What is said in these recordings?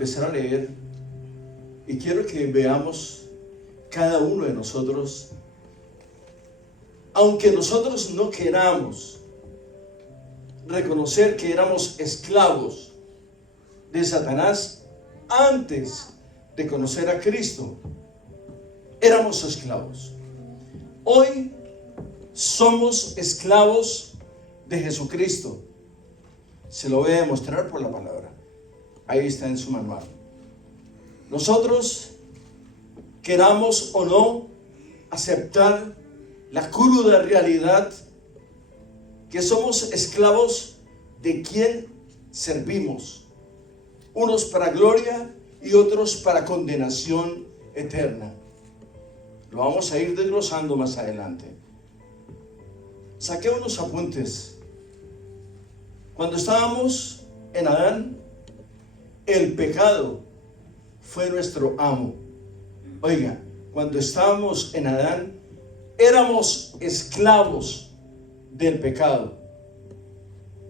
empezar a leer y quiero que veamos cada uno de nosotros, aunque nosotros no queramos reconocer que éramos esclavos de Satanás antes de conocer a Cristo, éramos esclavos. Hoy somos esclavos de Jesucristo. Se lo voy a demostrar por la palabra. Ahí está en su manual. Nosotros, queramos o no aceptar la cruda realidad que somos esclavos de quien servimos, unos para gloria y otros para condenación eterna. Lo vamos a ir desglosando más adelante. Saqué unos apuntes. Cuando estábamos en Adán, el pecado fue nuestro amo. Oiga, cuando estábamos en Adán, éramos esclavos del pecado.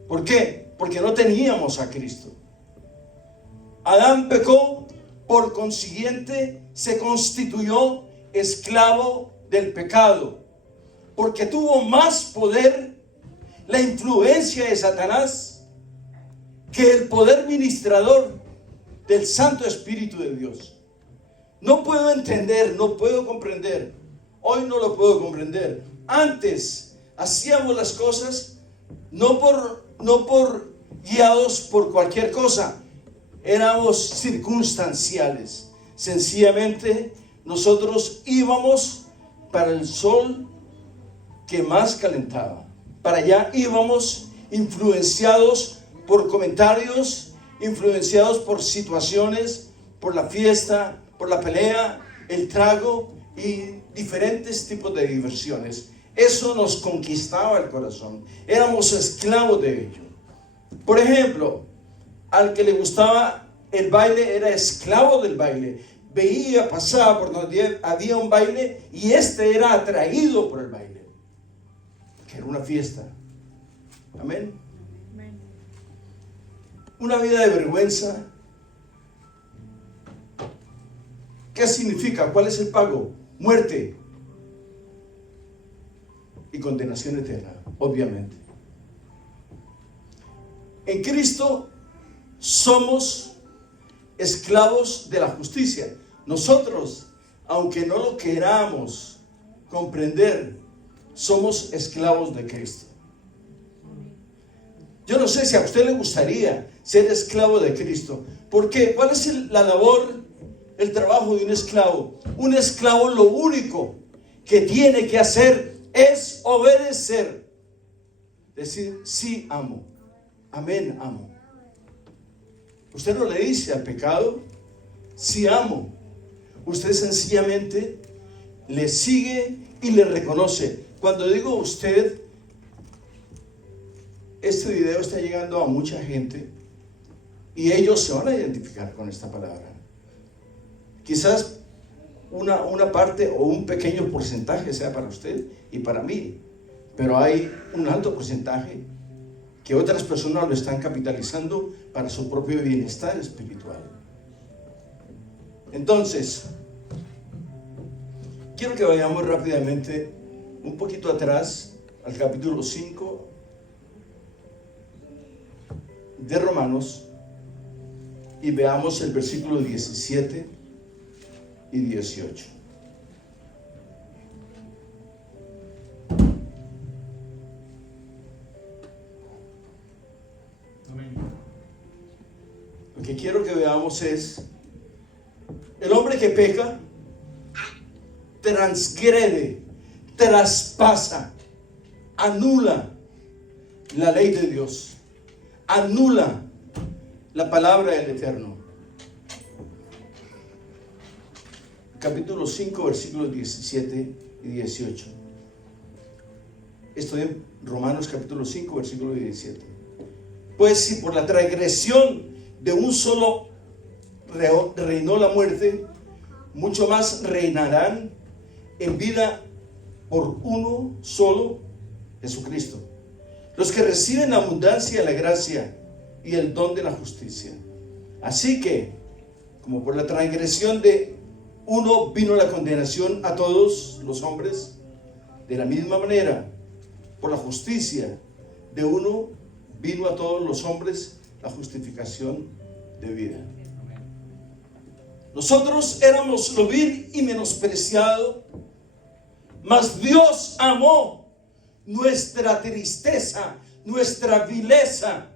¿Por qué? Porque no teníamos a Cristo. Adán pecó, por consiguiente se constituyó esclavo del pecado, porque tuvo más poder la influencia de Satanás que el poder ministrador del Santo Espíritu de Dios. No puedo entender, no puedo comprender. Hoy no lo puedo comprender. Antes hacíamos las cosas no por guiados por cualquier cosa. Éramos circunstanciales. Sencillamente nosotros íbamos para el sol que más calentaba. Para allá íbamos influenciados por comentarios, influenciados por situaciones, por la fiesta, por la pelea, el trago y diferentes tipos de diversiones. Eso nos conquistaba el corazón. Éramos esclavos de ello. Por ejemplo, al que le gustaba el baile era esclavo del baile. Veía, pasaba por donde había un baile y era atraído por el baile, que era una fiesta. Amén. Una vida de vergüenza. ¿Qué significa? ¿Cuál es el pago? Muerte y condenación eterna, obviamente. En Cristo somos esclavos de la justicia. Nosotros, aunque no lo queramos comprender, somos esclavos de Cristo. Yo no sé si a usted le gustaría ser esclavo de Cristo. ¿Por qué? ¿Cuál es la labor, el trabajo de un esclavo? Un esclavo lo único que tiene que hacer es obedecer. Decir, sí amo, amén amo. Usted no le dice al pecado, sí amo. Usted sencillamente le sigue y le reconoce. Cuando digo usted, este video está llegando a mucha gente y ellos se van a identificar con esta palabra. Quizás una parte o un pequeño porcentaje sea para usted y para mí, pero hay un alto porcentaje que otras personas lo están capitalizando para su propio bienestar espiritual. Entonces, quiero que vayamos rápidamente un poquito atrás al capítulo 5 de Romanos y veamos el versículo 17 y 18. Lo que quiero que veamos es: el hombre que peca transgrede, traspasa, anula la ley de Dios, anula la palabra del Eterno. Capítulo 5, versículos 17 y 18. Estoy en Romanos capítulo 5, versículo 17. Pues si por la transgresión de un solo reinó la muerte, mucho más reinarán en vida por uno solo, Jesucristo, los que reciben la abundancia de la gracia y el don de la justicia. Así que como por la transgresión de uno vino la condenación a todos los hombres, de la misma manera, por la justicia de uno vino a todos los hombres la justificación de vida. Nosotros éramos lo vil y menospreciado, mas Dios amó nuestra tristeza, nuestra vileza,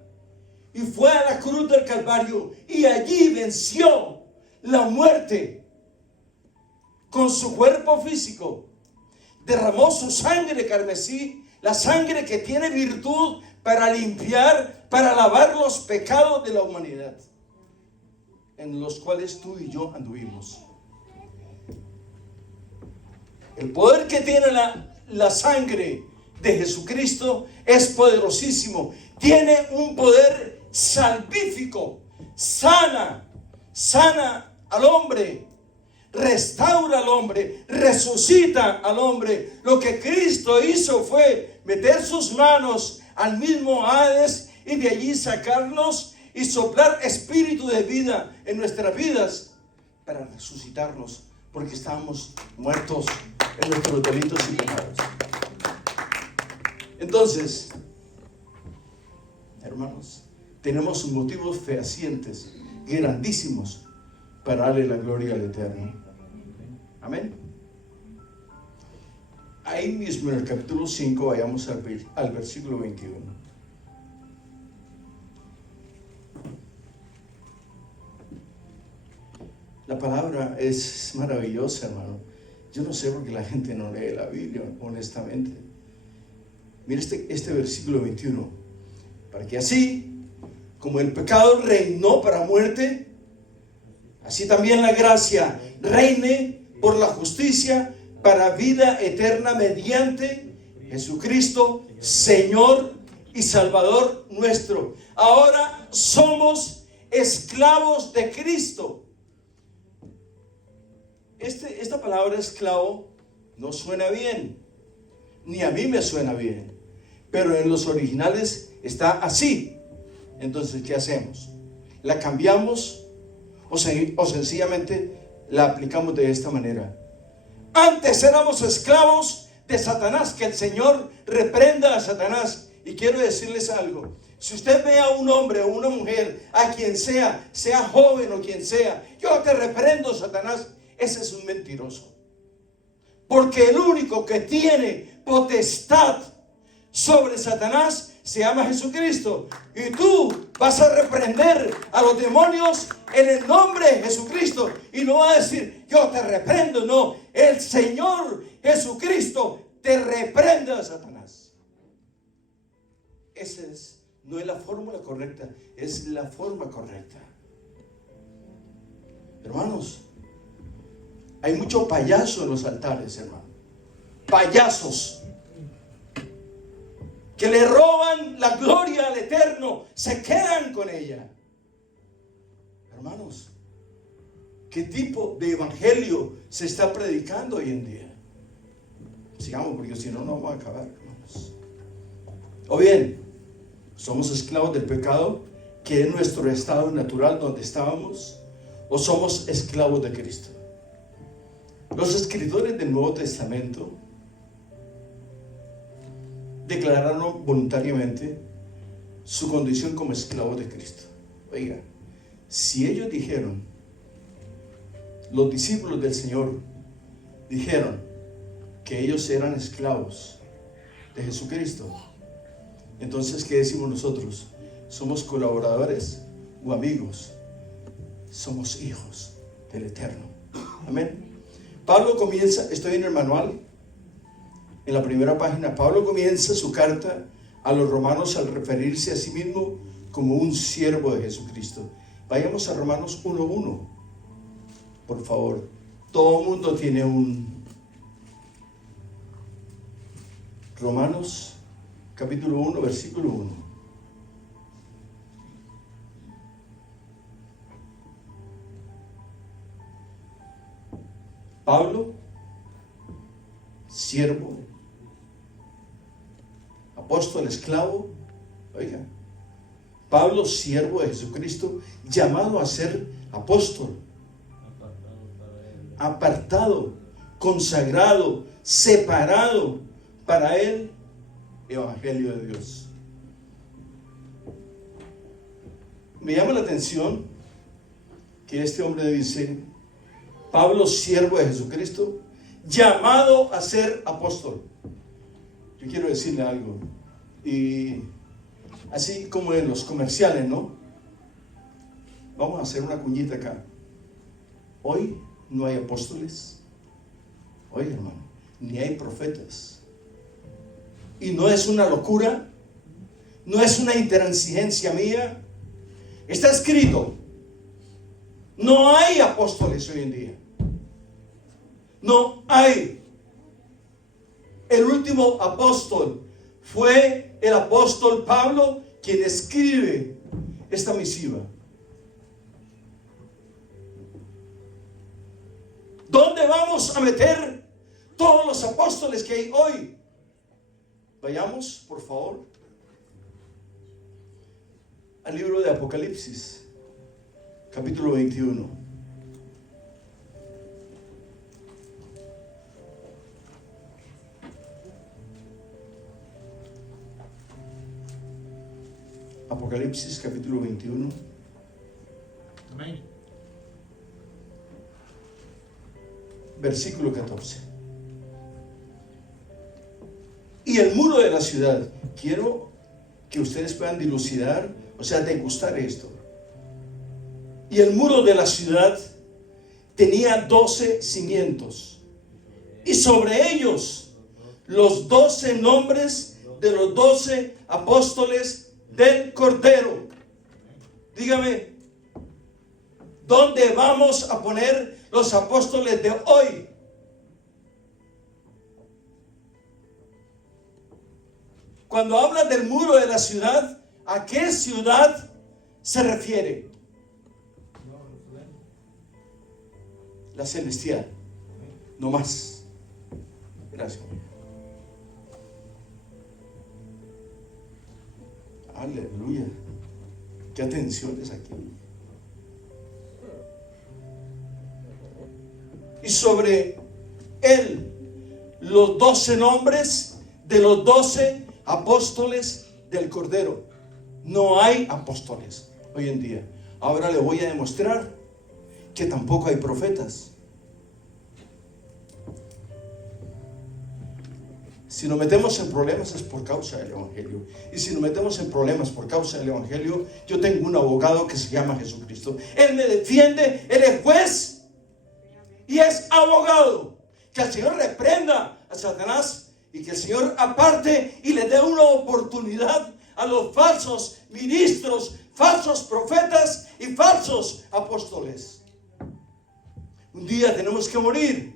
y fue a la cruz del Calvario y allí venció la muerte con su cuerpo físico. Derramó su sangre carmesí, la sangre que tiene virtud para limpiar, para lavar los pecados de la humanidad, en los cuales tú y yo anduvimos. El poder que tiene la sangre de Jesucristo es poderosísimo. Tiene un poder salvífico. Sana al hombre, restaura al hombre, resucita al hombre. Lo que Cristo hizo fue meter sus manos al mismo Hades y de allí sacarnos y soplar espíritu de vida en nuestras vidas para resucitarnos, porque estábamos muertos en nuestros delitos y pecados. Entonces, hermanos, tenemos motivos fehacientes, grandísimos, para darle la gloria al Eterno. Amén. Ahí mismo en el capítulo 5, vayamos al versículo 21. La palabra es maravillosa, hermano. Yo no sé por qué la gente no lee la Biblia, honestamente. Mira este versículo 21. Para que así como el pecado reinó para muerte, así también la gracia reine por la justicia para vida eterna mediante Jesucristo, Señor y Salvador nuestro. Ahora somos esclavos de Cristo. Esta palabra esclavo no suena bien, ni a mí me suena bien, pero en los originales está así. Entonces, ¿qué hacemos? ¿La cambiamos o sencillamente la aplicamos de esta manera? Antes éramos esclavos de Satanás. Que el Señor reprenda a Satanás. Y quiero decirles algo: si usted ve a un hombre o una mujer, a quien sea joven o quien sea, yo te reprendo, Satanás, ese es un mentiroso. Porque el único que tiene potestad sobre Satanás se llama Jesucristo. Y tú vas a reprender a los demonios en el nombre de Jesucristo. Y no va a decir, yo te reprendo. No, el Señor Jesucristo te reprende a Satanás. Esa no es la fórmula correcta, es la forma correcta. Hermanos, hay mucho payaso en los altares, hermano. Payasos que le roban la gloria al Eterno, se quedan con ella. Hermanos, ¿qué tipo de evangelio se está predicando hoy en día? Sigamos, porque si no, no vamos a acabar, hermanos. O bien, somos esclavos del pecado, que es nuestro estado natural donde estábamos, o somos esclavos de Cristo. Los escritores del Nuevo Testamento declararon voluntariamente su condición como esclavos de Cristo. Oiga, si ellos dijeron, los discípulos del Señor dijeron que ellos eran esclavos de Jesucristo, entonces, ¿qué decimos nosotros? ¿Somos colaboradores o amigos? Somos hijos del Eterno. Amén. Pablo comienza, estoy en el manual, en la primera página. Pablo comienza su carta a los romanos al referirse a sí mismo como un siervo de Jesucristo. Vayamos a Romanos 1:1, por favor. Todo el mundo tiene un Romanos capítulo 1, versículo 1. Pablo, siervo, apóstol, esclavo. Oiga, Pablo, siervo de Jesucristo, llamado a ser apóstol. apartado, consagrado, separado para el Evangelio de Dios. Me llama la atención que este hombre dice: Pablo, siervo de Jesucristo, llamado a ser apóstol. Yo quiero decirle algo, y así como en los comerciales, ¿no? Vamos a hacer una cuñita acá. Hoy no hay apóstoles. Oye, hermano, ni hay profetas. Y no es una locura, no es una intransigencia mía. Está escrito: no hay apóstoles hoy en día. No hay. El último apóstol fue el apóstol Pablo, quien escribe esta misiva. ¿Dónde vamos a meter todos los apóstoles que hay hoy? Vayamos, por favor, al libro de Apocalipsis, capítulo 21. Apocalipsis, capítulo 21. Amén. Versículo 14. Y el muro de la ciudad, quiero que ustedes puedan dilucidar, o sea, degustar esto. Y el muro de la ciudad tenía 12 cimientos, y sobre ellos los 12 nombres de los 12 apóstoles del Cordero. Dígame, ¿dónde vamos a poner los apóstoles de hoy? Cuando habla del muro de la ciudad, ¿a qué ciudad se refiere? La celestial. No más. Gracias. Aleluya. Qué atenciones aquí. Y sobre él los 12 nombres de los 12 apóstoles del Cordero. No hay apóstoles hoy en día. Ahora le voy a demostrar que tampoco hay profetas. Si nos metemos en problemas es por causa del Evangelio. Y si nos metemos en problemas por causa del Evangelio, yo tengo un abogado que se llama Jesucristo. Él me defiende, Él es juez y es abogado. Que el Señor reprenda a Satanás y que el Señor aparte y le dé una oportunidad a los falsos ministros, falsos profetas y falsos apóstoles. Un día tenemos que morir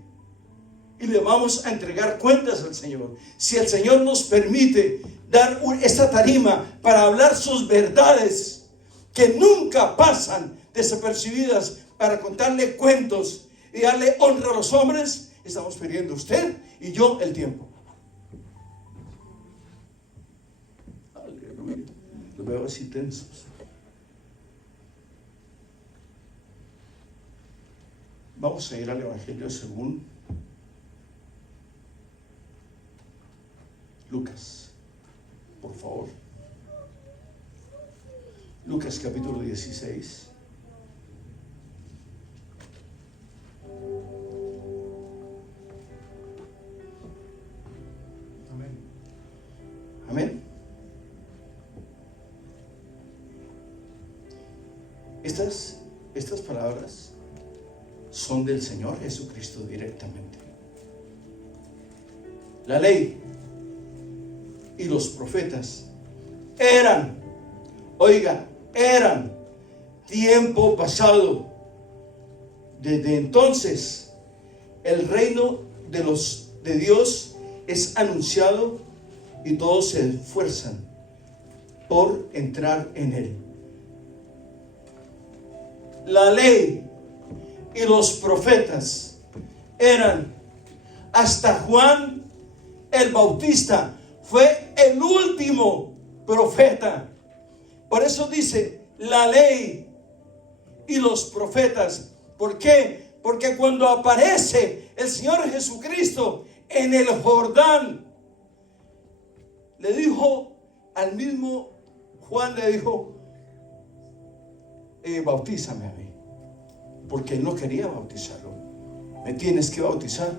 y le vamos a entregar cuentas al Señor. Si el Señor nos permite dar esta tarima para hablar sus verdades que nunca pasan desapercibidas, para contarle cuentos y darle honra a los hombres, estamos perdiendo usted y yo el tiempo. Aleluya. Los veo así tensos. Vamos a ir al Evangelio según Lucas, por favor. Lucas capítulo 16. Amén. Amén. Estas palabras son del Señor Jesucristo directamente. La ley y los profetas eran tiempo pasado. Desde entonces el reino de Dios es anunciado y todos se esfuerzan por entrar en él. La ley y los profetas eran hasta Juan el Bautista. Fue el último profeta. Por eso dice la ley y los profetas. ¿Por qué? Porque cuando aparece el Señor Jesucristo en el Jordán, le dijo al mismo Juan, le dijo, bautízame a mí, porque él no quería bautizarlo. Me tienes que bautizar,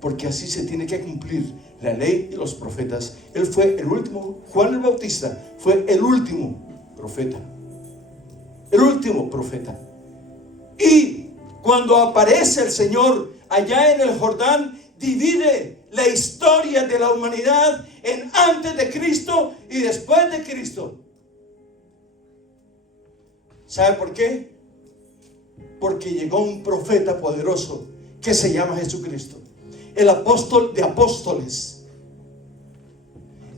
porque así se tiene que cumplir la ley y los profetas. Él fue el último, Juan el Bautista fue el último profeta. El último profeta. Y cuando aparece el Señor allá en el Jordán, divide la historia de la humanidad en antes de Cristo y después de Cristo. ¿Sabe por qué? Porque llegó un profeta poderoso que se llama Jesucristo, el apóstol de apóstoles,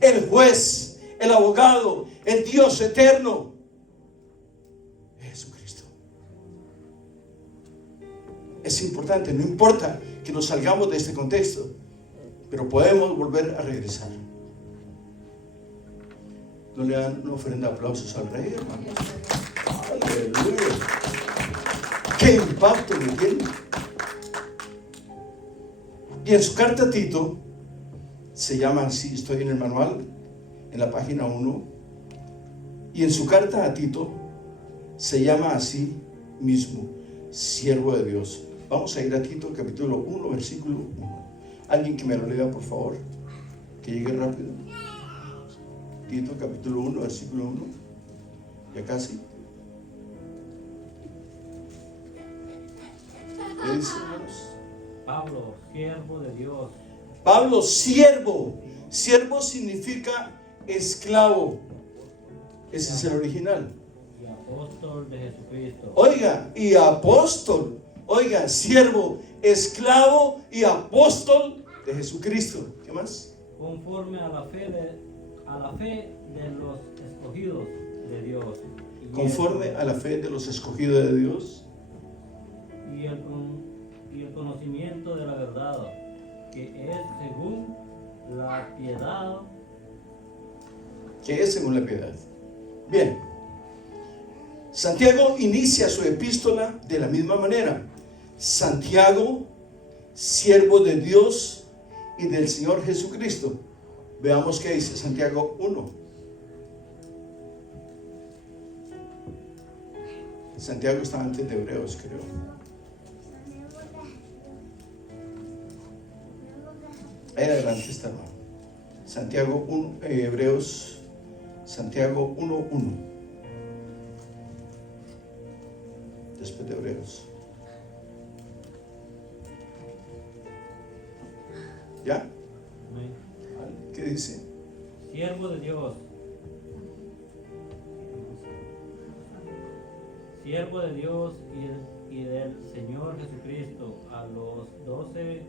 el juez, el abogado, el Dios eterno, Jesucristo. Es importante, no importa que nos salgamos de este contexto, pero podemos volver a regresar. ¿No le dan una ofrenda de aplausos al rey, hermano? Aleluya. ¡Qué impacto me tiene! Y en su carta a Tito, se llama así, estoy en el manual, en la página 1, y en su carta a Tito, se llama así mismo, siervo de Dios. Vamos a ir a Tito, capítulo 1, versículo 1. Alguien que me lo lea, por favor, que llegue rápido. Tito, capítulo 1, versículo 1. Ya casi. ¿Qué dice, hermanos? Pablo, siervo de Dios. Pablo, siervo. Siervo significa esclavo. Ese es el original. Y apóstol de Jesucristo. Oiga, y apóstol. Oiga, siervo, esclavo y apóstol de Jesucristo. ¿Qué más? Conforme a la fe de los escogidos de Dios. Conforme a la fe de los escogidos de Dios. Y el conocimiento de la verdad, que es según la piedad. Que es según la piedad. Bien. Santiago inicia su epístola de la misma manera. Santiago, siervo de Dios y del Señor Jesucristo. Veamos qué dice Santiago 1. Santiago está antes de Hebreos, creo. Ahí adelante está, hermano. Santiago 1, Hebreos, Santiago 1:1. Después de Hebreos. ¿Ya? Amén. ¿Qué dice? Siervo de Dios. Siervo de Dios y del Señor Jesucristo, a los 12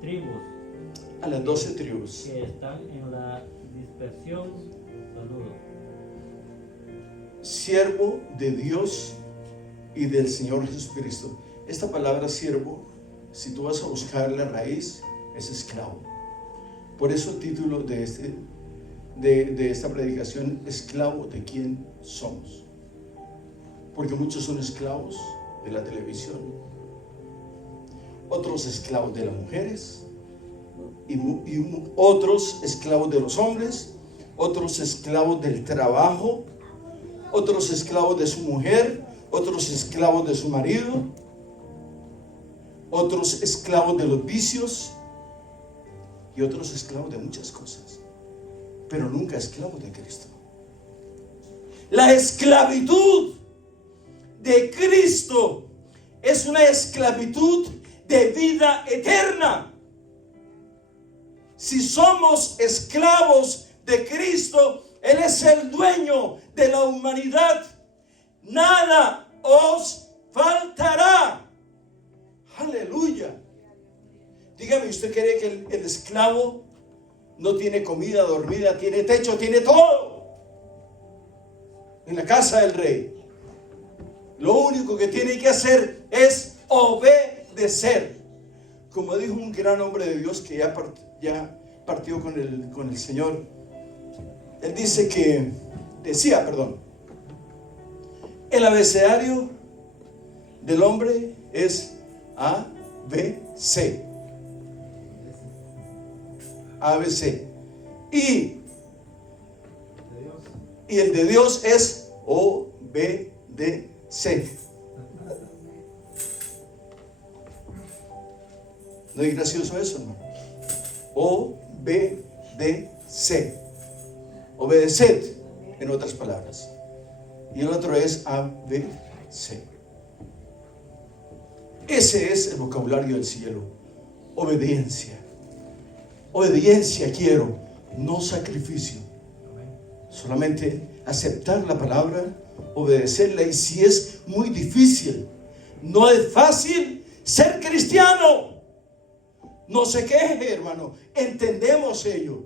tribus A las 12 tribus. que están en la dispersión. Saludos. Siervo de Dios y del Señor Jesucristo. Esta palabra siervo, si tú vas a buscar la raíz, es esclavo. Por eso el título de esta predicación, esclavo de quién somos. Porque muchos son esclavos de la televisión, otros esclavos de las mujeres, y otros esclavos de los hombres, otros esclavos del trabajo, otros esclavos de su mujer, otros esclavos de su marido, otros esclavos de los vicios y otros esclavos de muchas cosas, pero nunca esclavos de Cristo. La esclavitud de Cristo es una esclavitud de vida eterna. Si somos esclavos de Cristo, Él es el dueño de la humanidad. Nada os faltará. Aleluya. Dígame, ¿usted cree que el esclavo no tiene comida, dormida, tiene techo, tiene todo en la casa del rey? Lo único que tiene que hacer es obedecer. Como dijo un gran hombre de Dios que ya partió con el Señor. Él decía, el abecedario del hombre es A, B, C. A, B, C. Y el de Dios es O, B, D, C. ¿No es gracioso eso, hermano? O, B, D, C. Obedeced, en otras palabras. Y el otro es A, B, C. Ese es el vocabulario del cielo. Obediencia. Obediencia quiero, no sacrificio. Solamente aceptar la palabra, obedecerla. Y si es muy difícil, no es fácil ser cristiano, no se queje, hermano. Entendemos ello.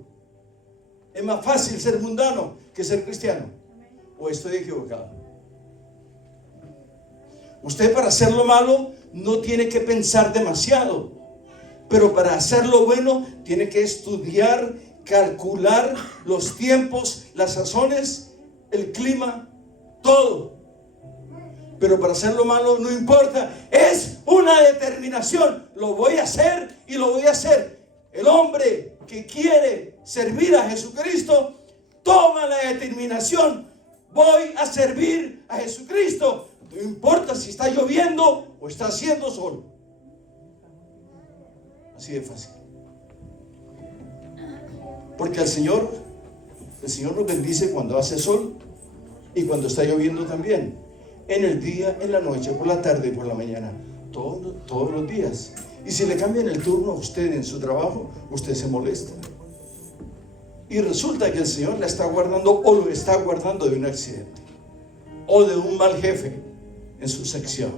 Es más fácil ser mundano que ser cristiano. ¿O estoy equivocado? Usted, para hacer lo malo no tiene que pensar demasiado, pero para hacer lo bueno tiene que estudiar, calcular los tiempos, las sazones, el clima, todo. Pero para hacer lo malo no importa, es una determinación. Lo voy a hacer y lo voy a hacer. El hombre que quiere servir a Jesucristo toma la determinación: voy a servir a Jesucristo. No importa si está lloviendo o está haciendo sol. Así de fácil. Porque el Señor nos bendice cuando hace sol y cuando está lloviendo también. En el día, en la noche, por la tarde y por la mañana. Todos los días. Y si le cambian el turno a usted en su trabajo, usted se molesta. Y resulta que el Señor la está guardando o lo está guardando de un accidente o de un mal jefe en su sección.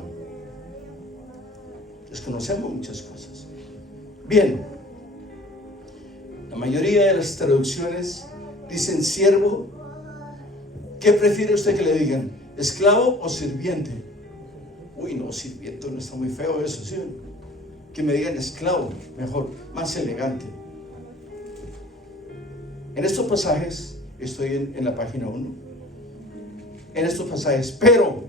Desconocemos muchas cosas. Bien, la mayoría de las traducciones dicen siervo. ¿Qué prefiere usted que le digan? ¿Esclavo o sirviente? Uy, no, sirviente no está muy feo eso, ¿sí? Que me digan esclavo, mejor, más elegante. En estos pasajes, estoy en la página 1, en estos pasajes, pero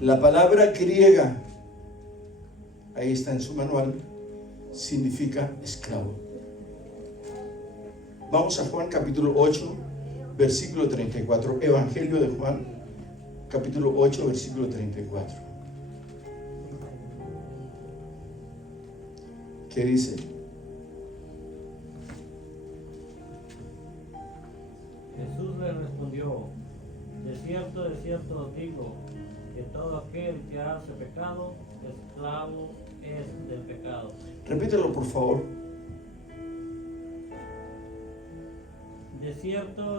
la palabra griega, ahí está en su manual, significa esclavo. Vamos a Juan capítulo 8, versículo 34, Evangelio de Juan, capítulo 8, versículo 34. ¿Qué dice? Jesús le respondió: de cierto os digo, que todo aquel que hace pecado, esclavo es del pecado. Repítelo, por favor. De cierto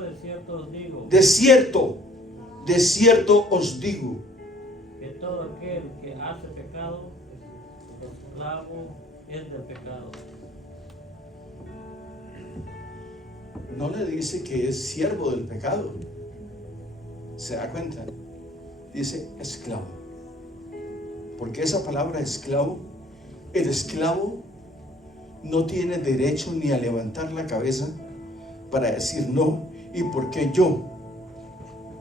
os digo. De cierto os digo. Que todo aquel que hace pecado, esclavo es del pecado. No le dice que es siervo del pecado. ¿Se da cuenta? Dice esclavo. Porque esa palabra esclavo, el esclavo no tiene derecho ni a levantar la cabeza para decir no, ¿y por qué yo?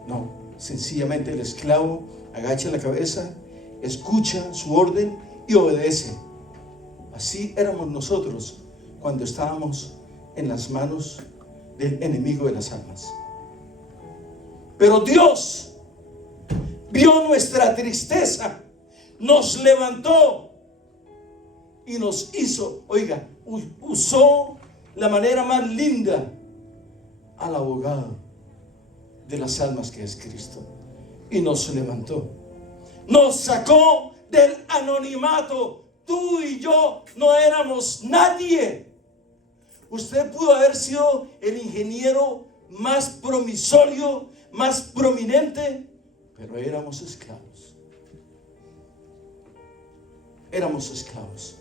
No, sencillamente el esclavo agacha la cabeza, escucha su orden y obedece. Así éramos nosotros cuando estábamos en las manos del enemigo de las almas. Pero Dios vio nuestra tristeza, nos levantó y nos hizo, oiga, usó la manera más linda al abogado de las almas, que es Cristo, y nos levantó, nos sacó del anonimato. Tú y yo no éramos nadie. Usted pudo haber sido el ingeniero más promisorio, más prominente, pero éramos esclavos. Éramos esclavos.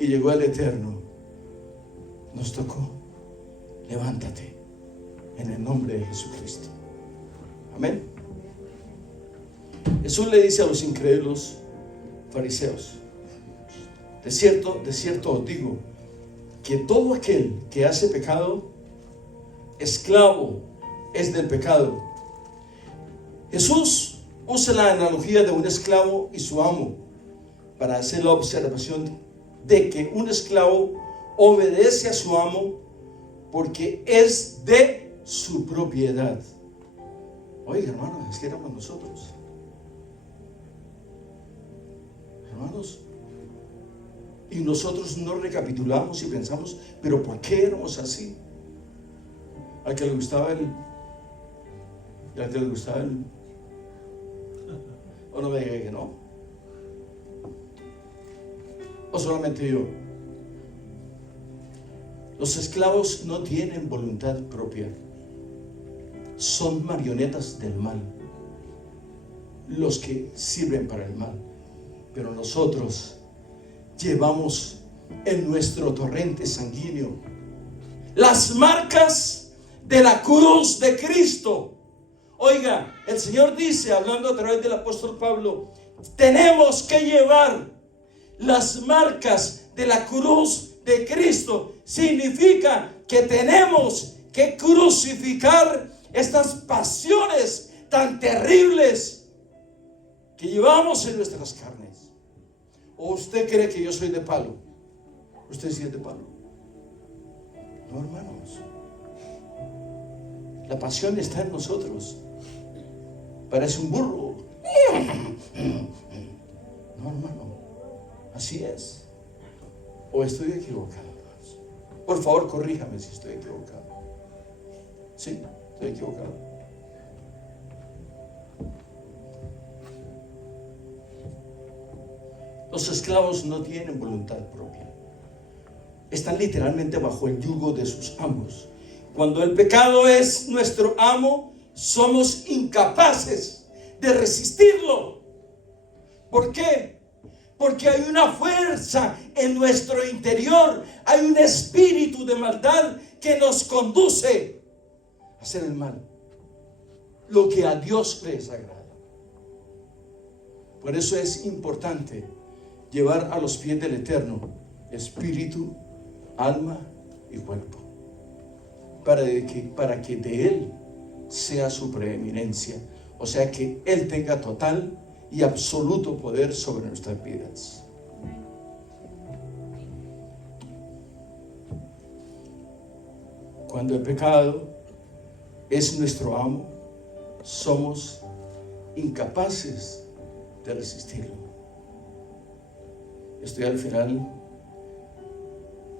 Y llegó el Eterno, nos tocó: levántate en el nombre de Jesucristo. Amén. Jesús le dice a los incrédulos fariseos: de cierto os digo, que todo aquel que hace pecado, esclavo es del pecado. Jesús usa la analogía de un esclavo y su amo para hacer la observación de que un esclavo obedece a su amo porque es de su propiedad. Oiga, hermano, es que éramos nosotros. Hermanos, y nosotros no recapitulamos y pensamos, pero ¿por qué éramos así? Al que le gustaba o no me diga que no, o solamente yo. Los esclavos no tienen voluntad propia, son marionetas del mal, los que sirven para el mal. Pero nosotros llevamos en nuestro torrente sanguíneo las marcas de la cruz de Cristo. Oiga, el Señor dice, hablando a través del apóstol Pablo, tenemos que llevar las marcas de la cruz de Cristo. Significa que tenemos que crucificar estas pasiones tan terribles que llevamos en nuestras carnes. ¿O usted cree que yo soy de palo? ¿Usted sí es de palo? No, hermanos. La pasión está en nosotros. Parece un burro. No, hermano. Así es. ¿O estoy equivocado? Por favor, corríjame si estoy equivocado. ¿Sí? ¿Estoy equivocado? Los esclavos no tienen voluntad propia. Están literalmente bajo el yugo de sus amos. Cuando el pecado es nuestro amo, somos incapaces de resistirlo. ¿Por qué? Porque hay una fuerza en nuestro interior, hay un espíritu de maldad que nos conduce a hacer el mal, lo que a Dios le desagrada. Por eso es importante llevar a los pies del Eterno espíritu, alma y cuerpo, para que de Él sea su preeminencia, o sea que Él tenga total y absoluto poder sobre nuestras vidas. Cuando el pecado es nuestro amo, somos incapaces de resistirlo. Estoy al final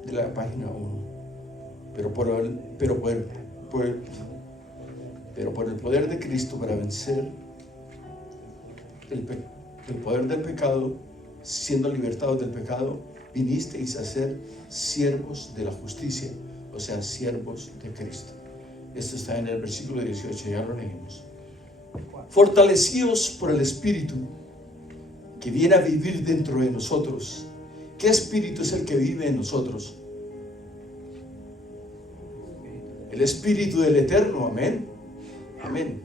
de la página 1, pero por el poder de Cristo para vencer el poder del pecado, siendo libertados del pecado, vinisteis a ser siervos de la justicia, o sea, siervos de Cristo. Esto está en el versículo 18, ya lo leímos. Fortalecidos por el Espíritu que viene a vivir dentro de nosotros. ¿Qué espíritu es el que vive en nosotros? El Espíritu del Eterno, amén. Amén.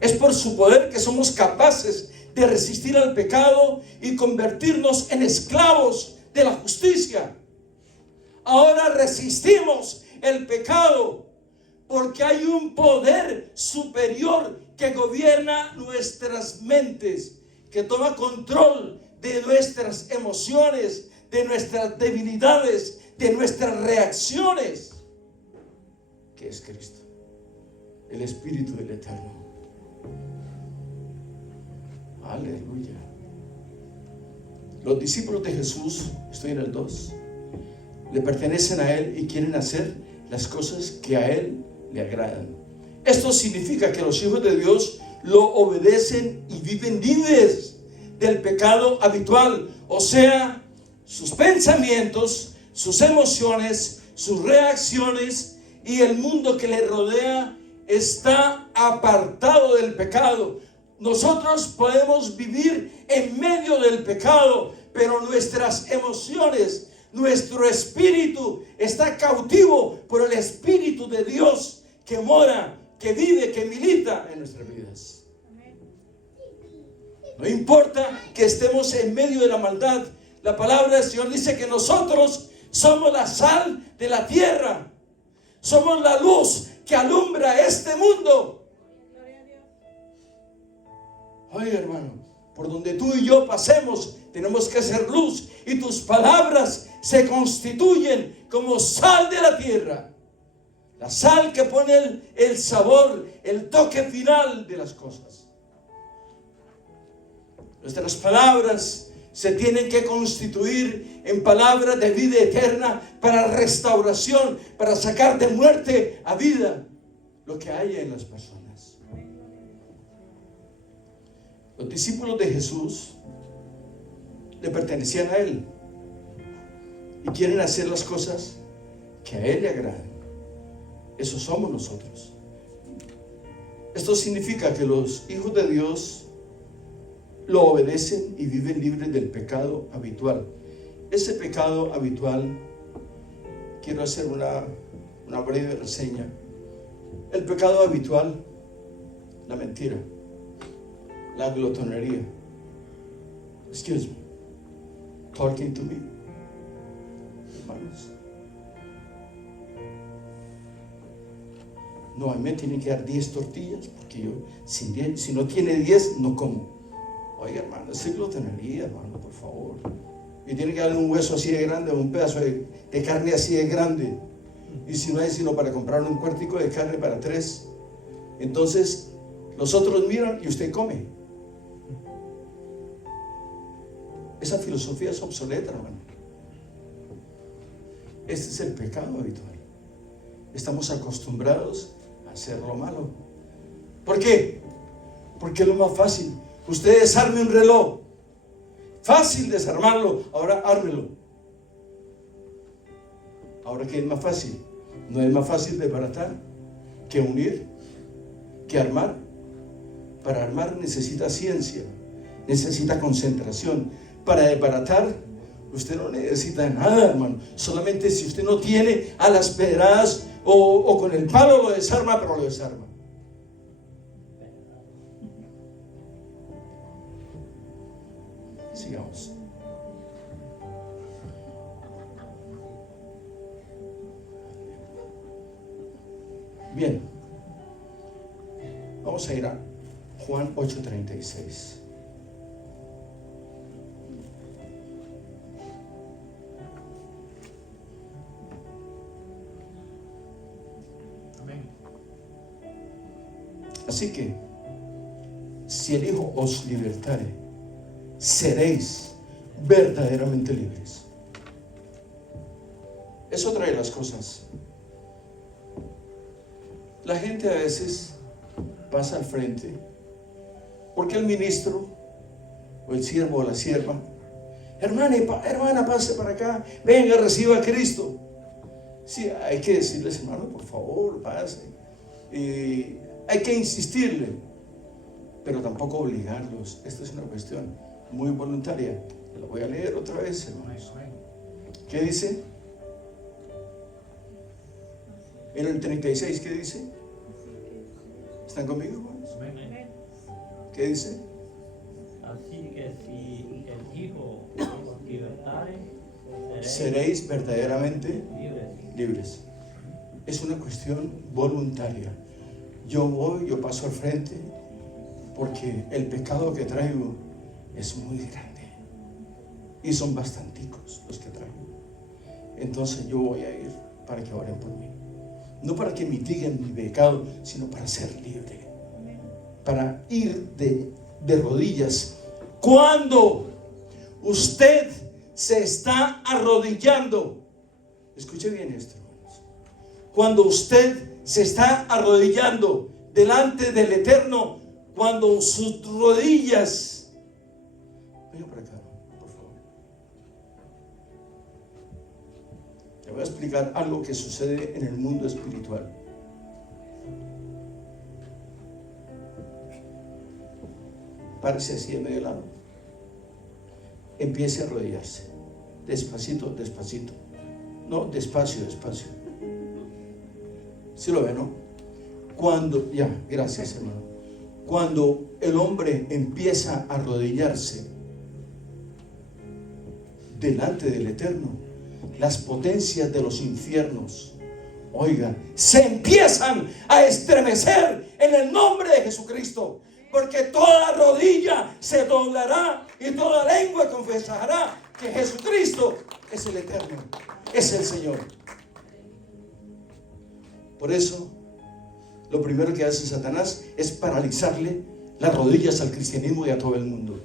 Es por su poder que somos capaces de resistir al pecado y convertirnos en esclavos de la justicia. Ahora resistimos el pecado porque hay un poder superior que gobierna nuestras mentes, que toma control de nuestras emociones, de nuestras debilidades, de nuestras reacciones, que es Cristo, el Espíritu del Eterno. Aleluya. Los discípulos de Jesús, estoy en el 2, le pertenecen a Él y quieren hacer las cosas que a Él le agradan. Esto significa que los hijos de Dios lo obedecen y viven libres del pecado habitual, o sea, sus pensamientos, sus emociones, sus reacciones y el mundo que le rodea está apartado del pecado. Nosotros podemos vivir en medio del pecado, pero nuestras emociones, nuestro espíritu está cautivo por el Espíritu de Dios que mora, que vive, que milita en nuestras vidas. No importa que estemos en medio de la maldad, la palabra del Señor dice que nosotros somos la sal de la tierra, somos la luz que alumbra este mundo. Oye, hermano, por donde tú y yo pasemos, tenemos que hacer luz. Y tus palabras se constituyen como sal de la tierra. La sal que pone el sabor, el toque final de las cosas. Nuestras palabras se tienen que constituir en palabras de vida eterna para restauración, para sacar de muerte a vida lo que hay en las personas. Los discípulos de Jesús le pertenecían a Él y quieren hacer las cosas que a Él le agradan. Eso somos nosotros. Esto significa que los hijos de Dios lo obedecen y viven libres del pecado habitual. Ese pecado habitual, quiero hacer una breve reseña. El pecado habitual, la mentira, la glotonería. Excuse me, talking to me, hermanos. No, a mí me tienen que dar 10 tortillas, porque yo, si no tiene 10, no como. Oye, hermano, es glotonería, hermano, por favor. Y tiene que darle un hueso así de grande, un pedazo de carne así de grande. Y si no hay sino para comprar un cuartico de carne para 3. Entonces, los otros miran y usted come. Esa filosofía es obsoleta, hermano. Este es el pecado habitual. Estamos acostumbrados a hacer lo malo. ¿Por qué? Porque es lo más fácil. Usted desarme un reloj, fácil desarmarlo, ahora ármelo. Ahora, ¿qué es más fácil? ¿No es más fácil desbaratar que unir, que armar? Para armar necesita ciencia, necesita concentración. Para desbaratar, usted no necesita nada, hermano. Solamente si usted no tiene a las pedradas o con el palo lo desarma, pero lo desarma. Sigamos. Bien, vamos a ir a Juan 8:36. Amén. Así que, si el Hijo os libertare, seréis verdaderamente libres. Es otra de las cosas. La gente a veces pasa al frente porque el ministro o el siervo o la sierva, hermana, pase para acá, venga, reciba a Cristo. Sí, hay que decirles, hermano, por favor, pase. Hay que insistirle, pero tampoco obligarlos. Esta es una cuestión muy voluntaria. La voy a leer otra vez, hermanos. ¿Qué dice? En el 36, ¿qué dice? ¿Están conmigo, hermanos? ¿Qué dice? Así que si el Hijo os libertare, Seréis verdaderamente libres. libres. Es una cuestión voluntaria. Yo paso al frente porque el pecado que traigo es muy grande y son bastanticos los que traigo. Entonces yo voy a ir para que oren por mí, no para que mitiguen mi pecado, sino para ser libre, para ir de rodillas. Cuando usted se está arrodillando, escuche bien esto, hermanos. Cuando usted se está arrodillando delante del Eterno, cuando sus rodillas, venga para acá, por favor. Te voy a explicar algo que sucede en el mundo espiritual. Párese así en medio del lado. Empiece a arrodillarse. Despacito, despacito. No, despacio, despacio. ¿Sí lo ve, no? Cuando, ya, gracias, hermano. Cuando el hombre empieza a arrodillarse delante del Eterno, las potencias de los infiernos, oiga, se empiezan a estremecer en el nombre de Jesucristo. Porque toda rodilla se doblará y toda lengua confesará que Jesucristo es el Eterno, es el Señor. Por eso, lo primero que hace Satanás es paralizarle las rodillas al cristianismo y a todo el mundo.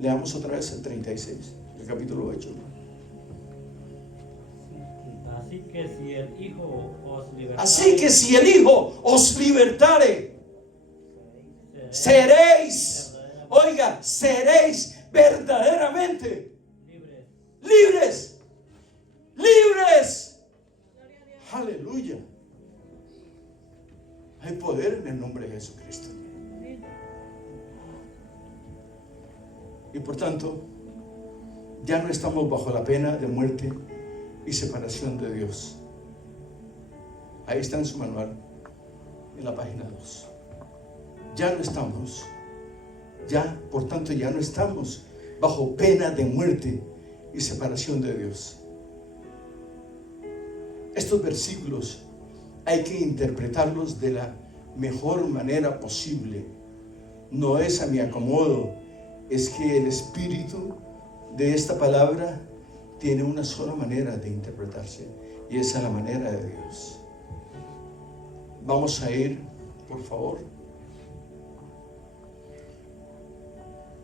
Leamos otra vez el 36, el capítulo 8. Así que si el Hijo os libertare, Así que si el Hijo os libertare, seréis, oiga, seréis verdaderamente libres. libres. Aleluya. Hay poder en el nombre de Jesucristo. Y por tanto, ya no estamos bajo la pena de muerte y separación de Dios. Ahí está en su manual, en la página 2. Ya no estamos, por tanto, ya no estamos bajo pena de muerte y separación de Dios. Estos versículos hay que interpretarlos de la mejor manera posible. No es a mi acomodo, es que el espíritu de esta palabra tiene una sola manera de interpretarse, y esa es la manera de Dios. Vamos a ir, por favor,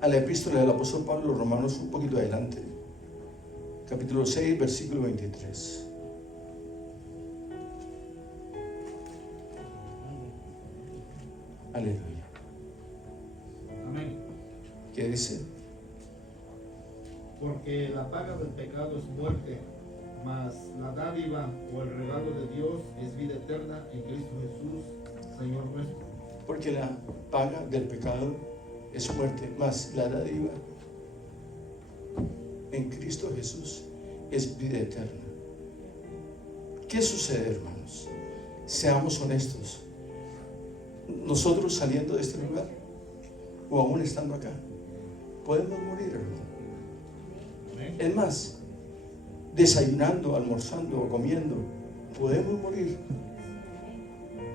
a la epístola del apóstol Pablo a los Romanos, un poquito adelante, capítulo 6, versículo 23. Aleluya. Amén. ¿Qué dice? Porque la paga del pecado es muerte, mas la dádiva o el regalo de Dios es vida eterna en Cristo Jesús, Señor nuestro. Porque la paga del pecado es muerte, mas la dádiva en Cristo Jesús es vida eterna. ¿Qué sucede, hermanos? Seamos honestos. Nosotros saliendo de este lugar, o aún estando acá, podemos morir, hermano. Es más, desayunando, almorzando o comiendo, podemos morir.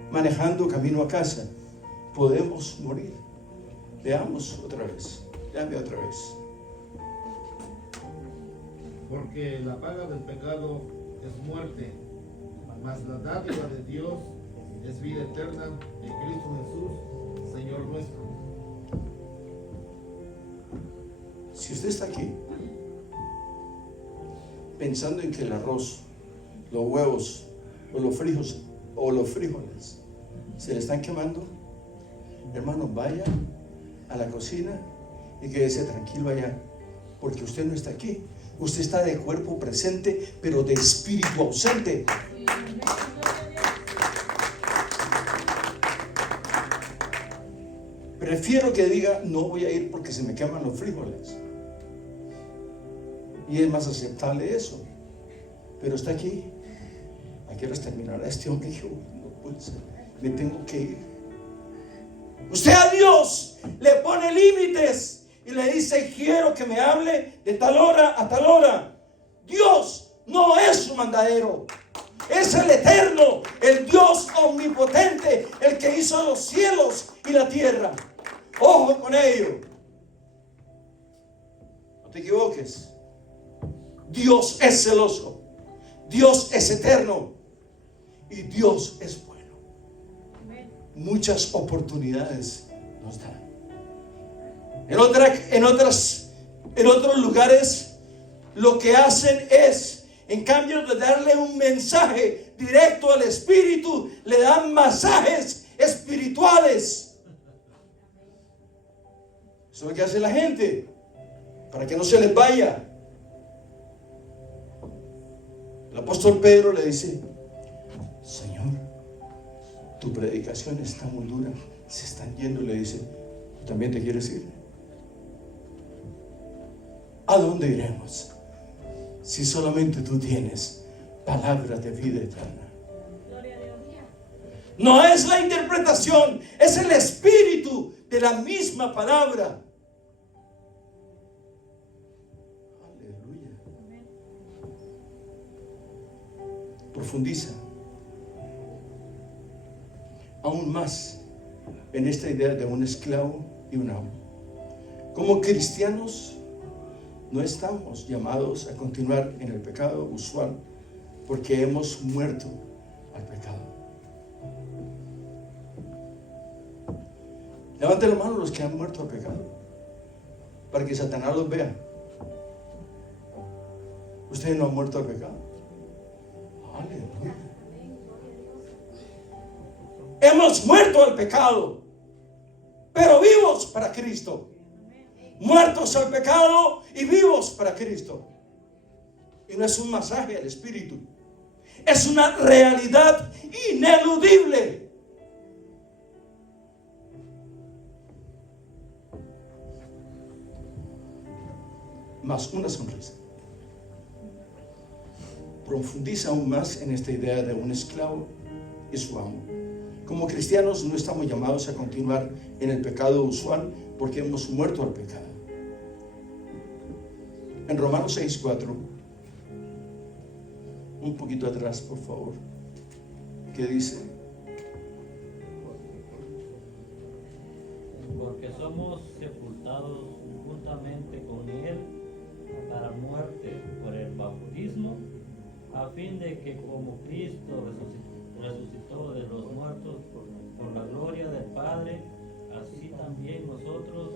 Manejando camino a casa, podemos morir. Veamos otra vez, léame otra vez. Porque la paga del pecado es muerte, mas la dádiva de Dios es vida eterna en Cristo Jesús, Señor nuestro. Si usted está aquí pensando en que el arroz, los huevos o los frijoles se le están quemando, hermano, vaya a la cocina y quédese tranquilo allá, porque usted no está aquí. Usted está de cuerpo presente, pero de espíritu ausente. Prefiero que diga, no voy a ir porque se me queman los frijoles. Y es más aceptable eso. Pero está aquí. ¿A qué horas terminará este hombre? Dijo, no puede ser, me tengo que ir. Usted a Dios le pone límites y le dice, quiero que me hable de tal hora a tal hora. Dios no es su mandadero. Es el eterno, el Dios omnipotente, el que hizo los cielos y la tierra. Ojo con ello. No te equivoques. Dios es celoso. Dios es eterno. Y Dios es bueno. Muchas oportunidades nos da. En otros lugares, lo que hacen es, en cambio de darle un mensaje directo al espíritu, le dan masajes espirituales. Eso es lo que hace la gente, para que no se les vaya. El apóstol Pedro le dice, Señor, tu predicación está muy dura, se están yendo. Le dice, ¿tú también te quieres ir? ¿A dónde iremos? Si solamente tú tienes palabra de vida eterna. No es la interpretación, es el espíritu de la misma palabra. Aleluya. Profundiza. aún más en esta idea de un esclavo y un amo. Como cristianos no estamos llamados a continuar en el pecado usual porque hemos muerto al pecado. Levanten la mano los que han muerto al pecado para que Satanás los vea. Ustedes no han muerto al pecado. Aleluya. Hemos muerto al pecado, pero vivos para Cristo. Muertos al pecado y vivos para Cristo. Y no es un masaje al espíritu, es una realidad ineludible. Más una sonrisa. Profundiza aún más en esta idea de un esclavo y su amo. Como cristianos no estamos llamados a continuar en el pecado usual porque hemos muerto al pecado. En Romanos 6:4, un poquito atrás, por favor, ¿qué dice? Porque somos sepultados juntamente con Él para muerte por el bautismo, a fin de que como Cristo resucitó de los muertos por la gloria del Padre, así también nosotros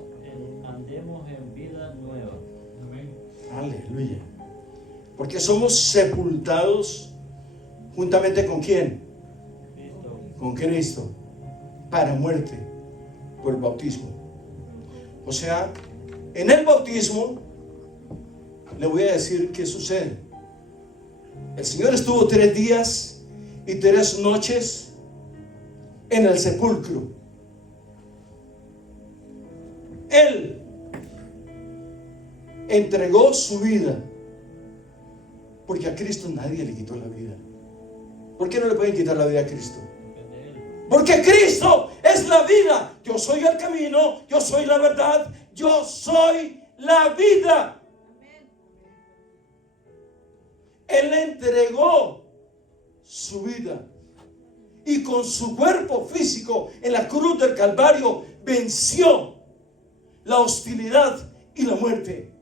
andemos en vida nueva. Amén. Aleluya. Porque somos sepultados juntamente con ¿quién? Cristo. Con Cristo, para muerte por el bautismo. O sea, en el bautismo le voy a decir qué sucede. El Señor estuvo 3 días y 3 noches en el sepulcro. Él entregó su vida, porque a Cristo nadie le quitó la vida. ¿Por qué no le pueden quitar la vida a Cristo? Porque Cristo es la vida. Yo soy el camino, yo soy la verdad, yo soy la vida. Él entregó su vida y con su cuerpo físico en la cruz del Calvario venció la hostilidad y la muerte.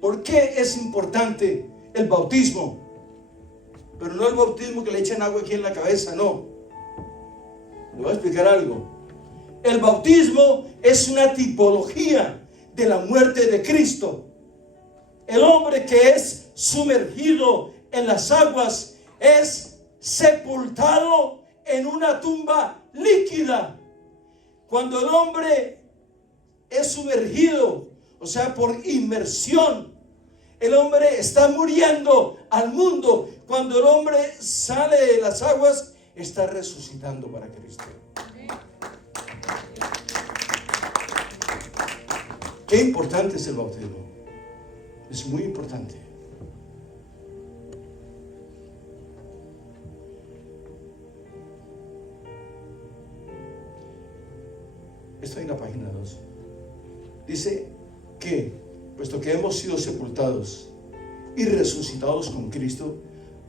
¿Por qué es importante el bautismo? Pero no el bautismo que le echen agua aquí en la cabeza, no. Le voy a explicar algo. El bautismo es una tipología de la muerte de Cristo. El hombre que es sumergido en las aguas es sepultado en una tumba líquida. Cuando el hombre es sumergido, o sea, por inmersión, el hombre está muriendo al mundo. Cuando el hombre sale de las aguas, está resucitando para Cristo. Qué importante es el bautismo. Es muy importante. Estoy en la página 2. Dice que, puesto que hemos sido sepultados y resucitados con Cristo,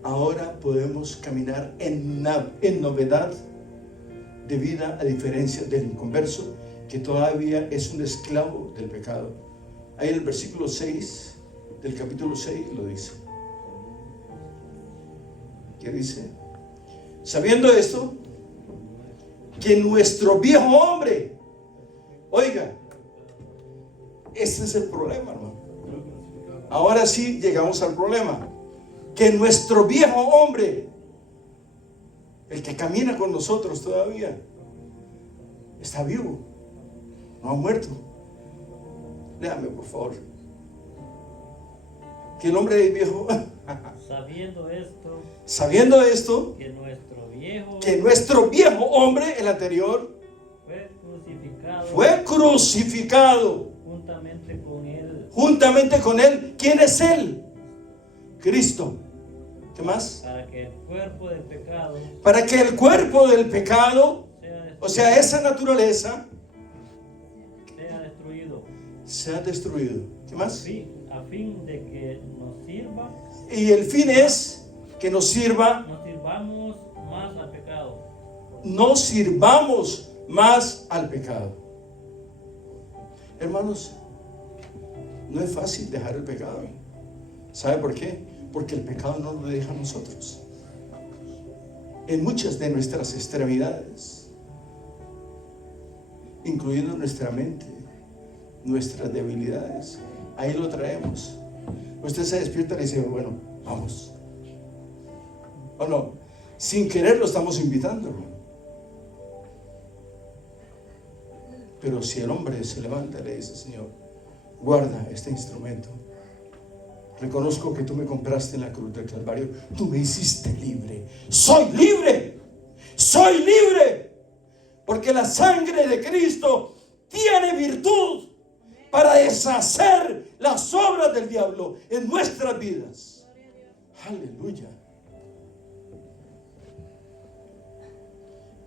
ahora podemos caminar en novedad de vida, a diferencia del inconverso, que todavía es un esclavo del pecado. Ahí en el versículo 6 del capítulo 6 lo dice. ¿Qué dice? Sabiendo esto, que nuestro viejo hombre, oiga, este es el problema, hermano. Ahora sí llegamos al problema. Que nuestro viejo hombre, el que camina con nosotros todavía, está vivo, no ha muerto. Léame, por favor. Que el hombre viejo, sabiendo esto, que nuestro viejo hombre, el anterior, fue crucificado juntamente con él. ¿Quién es él? Cristo. ¿Qué más? Para que el cuerpo del pecado, o sea, esa naturaleza, sea destruido. ¿Qué más? A fin de que nos sirva. Y el fin es que nos sirva sirvamos más al pecado. No sirvamos más al pecado. Hermanos, no es fácil dejar el pecado. ¿Sabe por qué? Porque el pecado no nos deja a nosotros. En muchas de nuestras extremidades, incluyendo nuestra mente, nuestras debilidades, ahí lo traemos. Usted se despierta y le dice, bueno, vamos. ¿O no? Sin querer lo estamos invitando. Pero si el hombre se levanta y le dice, Señor, guarda este instrumento. Reconozco que tú me compraste en la cruz del Calvario. Tú me hiciste libre. Soy libre. Soy libre. Porque la sangre de Cristo tiene virtud para deshacer las obras del diablo en nuestras vidas. Aleluya.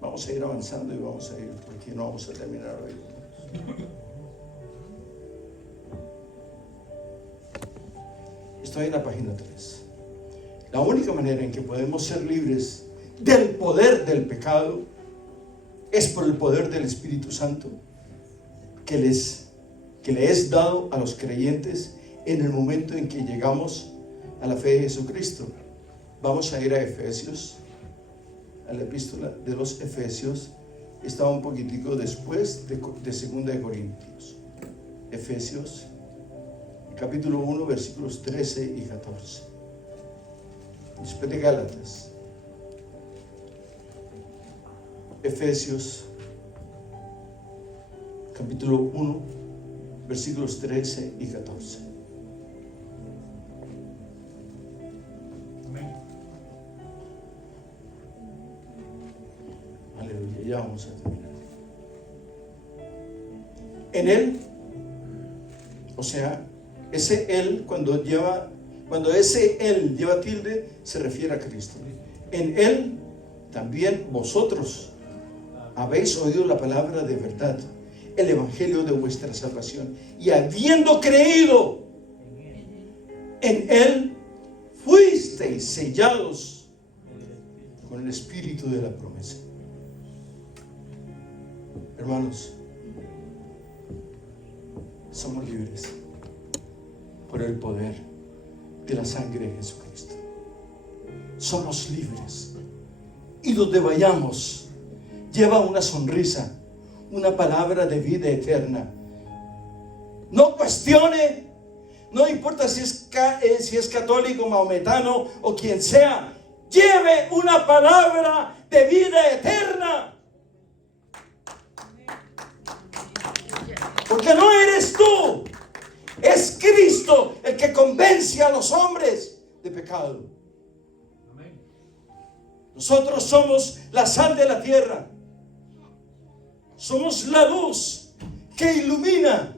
Vamos a ir avanzando y vamos a ir, porque no vamos a terminar hoy. Estoy en la página 3. La única manera en que podemos ser libres del poder del pecado es por el poder del Espíritu Santo que le es dado a los creyentes en el momento en que llegamos a la fe de Jesucristo. Vamos a ir a Efesios, a la epístola de los Efesios. Está un poquitico después de 2 de Corintios. Efesios capítulo 1, versículos 13 y 14. Después de Gálatas. Efesios capítulo 1, versículos 13 y 14. Amén. Aleluya, ya vamos a terminar. En él, o sea, ese él, cuando ese él lleva tilde, se refiere a Cristo. En él también vosotros habéis oído la palabra de verdad, el evangelio de vuestra salvación, y habiendo creído en él, fuisteis sellados con el espíritu de la promesa. Hermanos, somos libres por el poder de la sangre de Jesucristo. Somos libres, y donde vayamos lleva una sonrisa, una palabra de vida eterna. No cuestione, no importa si es católico, maometano o quien sea, lleve una palabra de vida eterna. Porque no eres tú, es Cristo el que convence a los hombres de pecado. Amén. Nosotros somos la sal de la tierra. Somos la luz que ilumina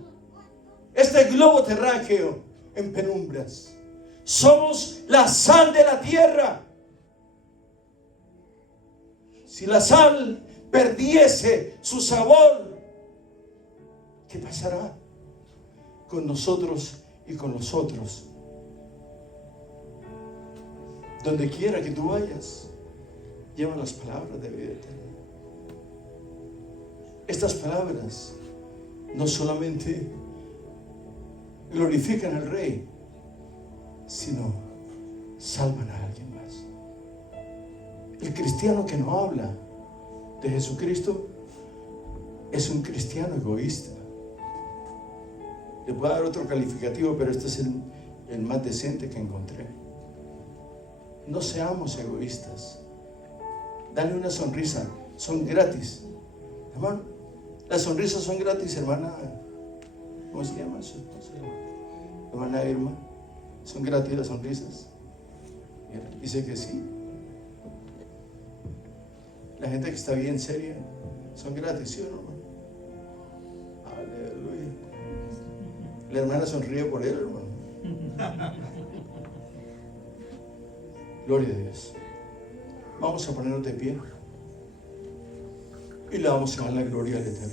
este globo terráqueo en penumbras. Somos la sal de la tierra. Si la sal perdiese su sabor, ¿qué pasará con nosotros y con los otros? Donde quiera que tú vayas, lleva las palabras de vida eterna. Estas palabras no solamente glorifican al Rey, sino salvan a alguien más. El cristiano que no habla de Jesucristo es un cristiano egoísta. Le puedo dar otro calificativo, pero este es el más decente que encontré. No seamos egoístas. Dale una sonrisa, son gratis. Hermano, las sonrisas son gratis, hermana. ¿Cómo se llama eso? Hermana Irma, ¿son gratis las sonrisas? Dice que sí. La gente que está bien seria, son gratis, ¿sí o no? Aleluya. La hermana sonríe por él, hermano. Gloria a Dios. Vamos a ponernos de pie y le vamos a dar la gloria al Eterno.